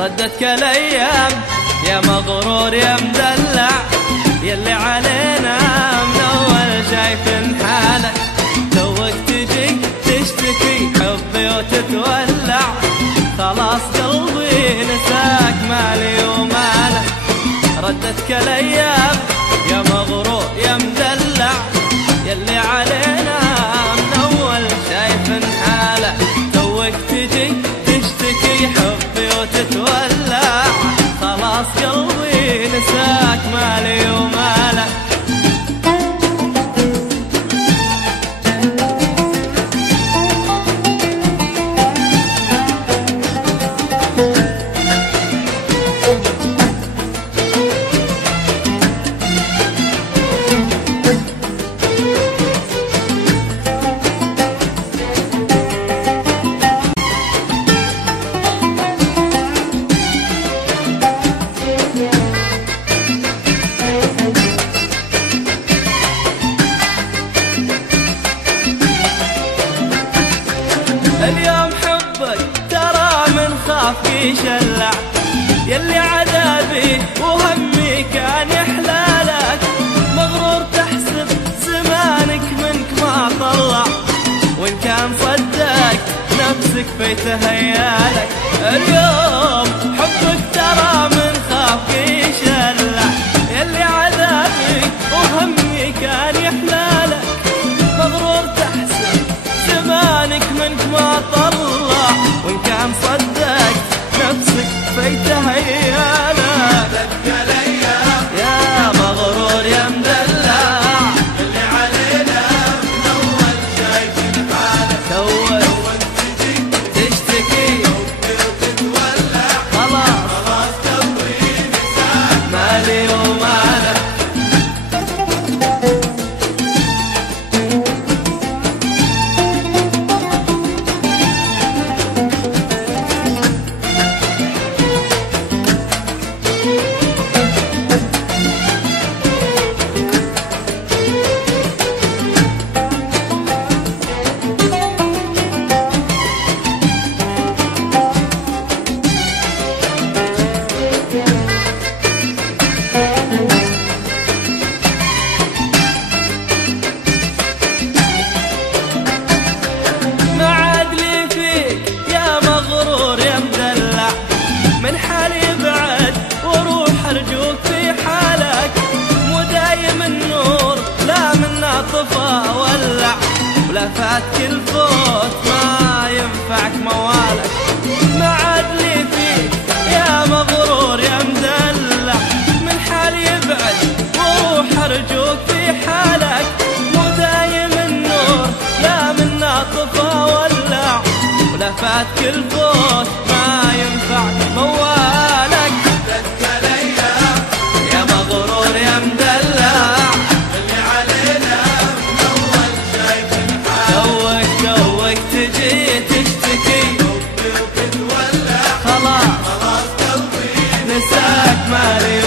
ردتك الايام يا مغرور يا مدلع، يلي علينا من اول شايفين حالك. توك تجي تشتكي حبي وتتولع، خلاص قلبي نساك مالي ومالك. ردتك الايام يا مغرور يا مدلع، يلي علينا من اول شايفين حالك. توك تجي تشتكي حبي وتتولع، خلاص قلبي نساك مالي ومالك. اليوم حبك ترى من خاف يشلع، يلي عذابي وهمي كان يحلالك. مغرور تحسب زمانك منك ما طلع، وإن كان صدق نفسك بيتهيالك. اليوم حبك ترى من خاف يشلع، يلي عذابي وهمي كان يحلالك. مغرور تحسب زمانك منك ما طلع، وإن كان صدق نفسك بيتهيالك. يا مغرور يا مدلع، اللي علينا من اول شايفين حالك. توك تشتكي وتتولع، خلاص قلبي نساك مالي ومالك. من حالي بعد وروح ارجوك في حالك. مو دايم النور لا منا طفى ولع، ولا فات كل فوت ما ينفعك موالك. ما عاد لي فيك يا مغرور يا مدلع، من حالي بعد وروح ارجوك في حالك. مو دايم النور لا منا طفى ولع، ولا فات كل فوت ما ينفعك موالك. ردتك الايام يا مغرور يا مدلع، اللي علينا من اول شايفين حالك. توك تجي تشتكي وتتولع، خلاص قلبي نساك مالي